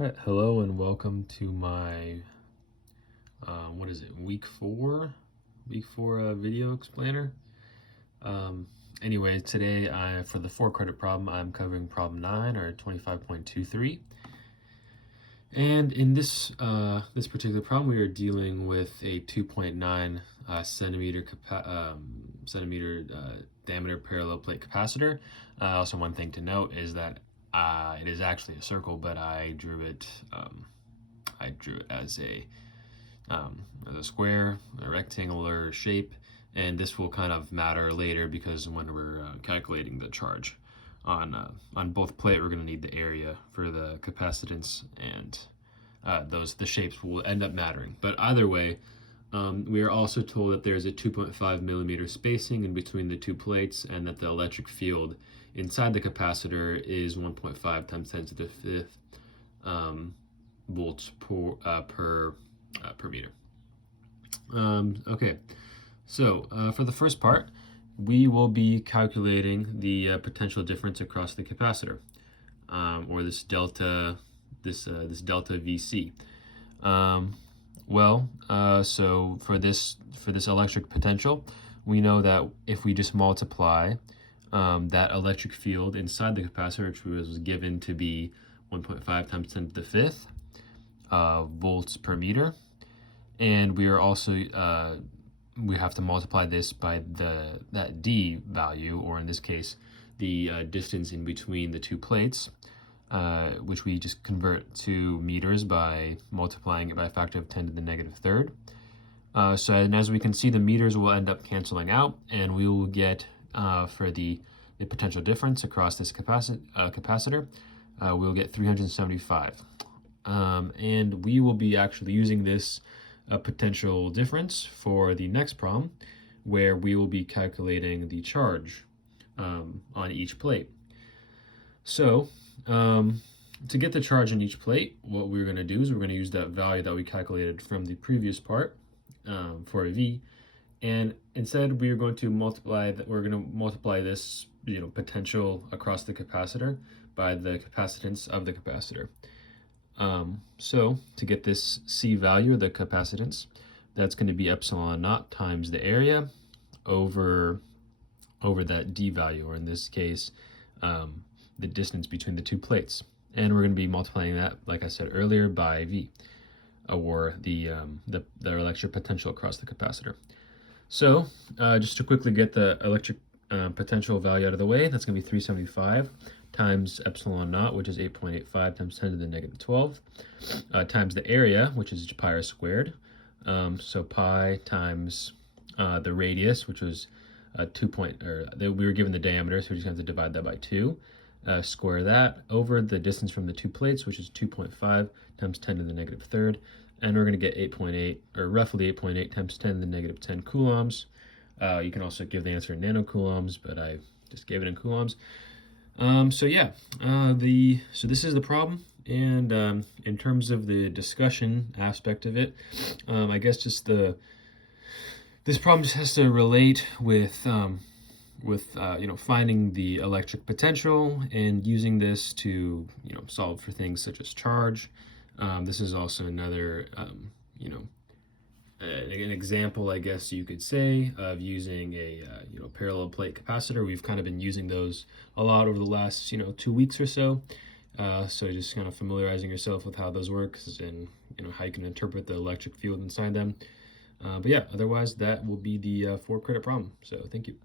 All right, hello and welcome to my what is it, week four video explainer. Um, anyway, today for the 4 credit problem, I'm covering problem 9 or 25.23. And in this particular problem, we are dealing with a 2.9 centimeter diameter parallel plate capacitor. Also, one thing to note is that it is actually a circle, but I drew it as a square, a rectangular shape, and this will kind of matter later because when we're calculating the charge on both plate, we're going to need the area for the capacitance, and the shapes will end up mattering. But either way, we are also told that there's a 2.5 millimeter spacing in between the two plates, and that the electric field inside the capacitor is 1.5 times 10 to the fifth volts per meter. Okay, so for the first part, we will be calculating the potential difference across the capacitor, or this delta VC. So for this electric potential, we know that if we just multiply that electric field inside the capacitor, which was given to be 1.5 times 10 to the fifth volts per meter, and we are also we have to multiply this by that D value, or in this case, the distance in between the two plates, which we just convert to meters by multiplying it by a factor of 10 to the negative third. And as we can see, the meters will end up canceling out, and we will get for the potential difference across this capacitor, we'll get 375. And we will be actually using this potential difference for the next problem, where we will be calculating the charge on each plate. So to get the charge on each plate, what we're going to do is we're going to use that value that we calculated from the previous part for a V, and instead we are going to multiply that. We're going to multiply this potential across the capacitor by the capacitance of the capacitor. So to get this C value of the capacitance, that's going to be epsilon naught times the area over that D value, or in this case, the distance between the two plates. And we're going to be multiplying that, like I said earlier, by V, or the electric potential across the capacitor. So just to quickly get the electric potential value out of the way, that's going to be 375 times epsilon naught, which is 8.85 times 10 to the negative 12, times the area, which is pi r squared. So pi times the radius, which was we were given the diameter, so we just have to divide that by 2. Square that over the distance from the two plates, which is 2.5 times 10 to the negative third, and we're going to get 8.8, or roughly 8.8 times 10 to the negative 10 coulombs. You can also give the answer in nanocoulombs, but I just gave it in coulombs. So this is the problem, and in terms of the discussion aspect of it, I guess just this problem just has to relate with finding the electric potential and using this to solve for things such as charge. This is also another an example, I guess you could say, of using a parallel plate capacitor. We've kind of been using those a lot over the last 2 weeks or so. So just kind of familiarizing yourself with how those work and how you can interpret the electric field inside them. But yeah, otherwise that will be the 4 credit problem. So thank you.